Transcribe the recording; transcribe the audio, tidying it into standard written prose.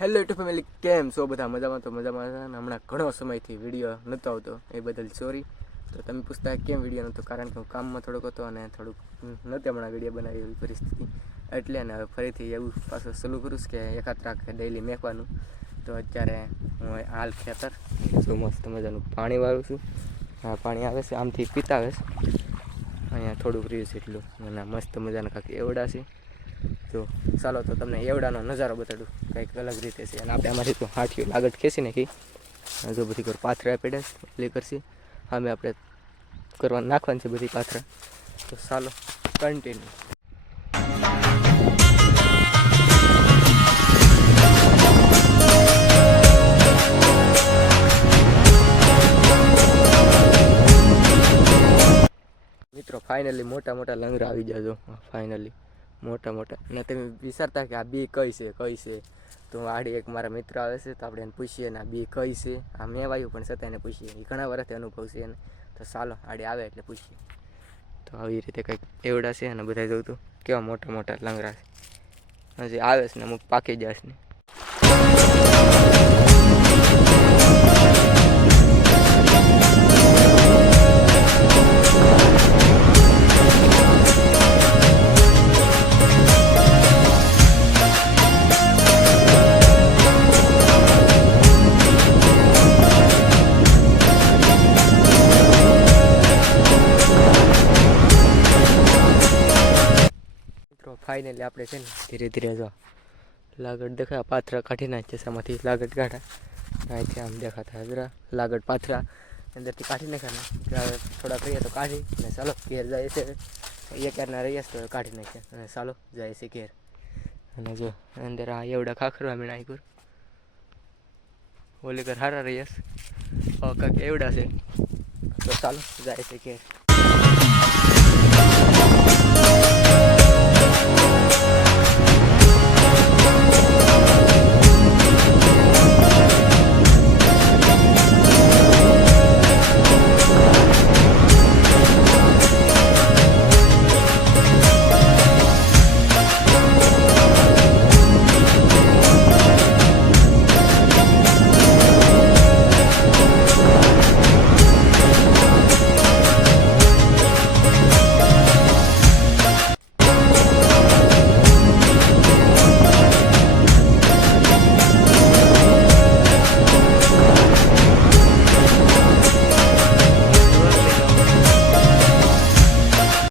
Hello two family, કેમ છો બધા? મજામાં? તો મજામાં છે ને. હમણાં ઘણો સમયથી વિડીયો નહોતો આવતો, એ બદલ સોરી. તો તમે પૂછતા કેમ વિડીયો નહોતો, કારણ કે હું કામમાં થોડુંક હતો અને થોડુંક નથી હમણાં વિડીયો બનાવી એવી પરિસ્થિતિ. એટલે ને હવે ફરીથી એવું પાછું ચાલુ કરું કે એકાદ રાખ ડેઈલી મેકવાનું. તો અત્યારે હું હાલ ખેતર જો મસ્ત મજાનું પાણી વાળું છું. હા, પાણી આવે છે, આમથી પીતા આવે છે. અહીંયા થોડુંક રહ્યું છે એટલું, અને મસ્ત મજાના કાંઈક એવડા છે. તો ચાલો તો તમને એવડાનો નજારો બતાડું કંઈક અલગ રીતે છે. અને આપણે આમાંથી તો હાથીઓ લાગત ખેંચી નાખી. જો બધી કોઈ પાથરા પડ્યા એટલે કરશે. અમે આપણે કરવાનું નાખવાનું છે બધી પાથરા. તો ચાલો કન્ટિન્યુ. મિત્રો ફાઇનલી મોટા મોટા લંગરા આવી જાજો. ફાઇનલી મોટા મોટા. અને તમે વિચારતા કે આ બી કઈ છે તો આડી એક મારા મિત્ર આવે છે, તો આપણે એને પૂછીએ ને આ બી કઈ છે. આ મેં વાયું પણ છતાં એને પૂછીએ, એ ઘણા વર્ષથી અનુભવ છે એને. તો ચાલો આડી આવે એટલે પૂછીએ. તો આવી રીતે કંઈક એવડા છે. અને બધા જોઉં તો કેવા મોટા મોટા લંગરા છે. હજી આવે છે ને અમુક પાકી જશે ને. ફાઇનલી આપણે છે ને ધીરે ધીરે જો લાગડ દેખાય, પાથરા કાઢી નાખીએ. આમાંથી લાગડ કાઢા અહીંથી આમ દેખાતા જરા લાગડ પાથરા અંદરથી કાઢી નાખ્યા. હવે થોડા કહીએ તો કાઢી ને ચાલો ઘેર જાય છે. એક ક્યારના રહીએ તો કાઢી નાખીએ અને ચાલો જાય છે ઘેર. અને જો અંદર આ એવડા ખાખરવા મીણા આઈકુર ઓલી કર હારા રહીશ કાંક એવડા છે. તો ચાલો જાય છે ઘેર.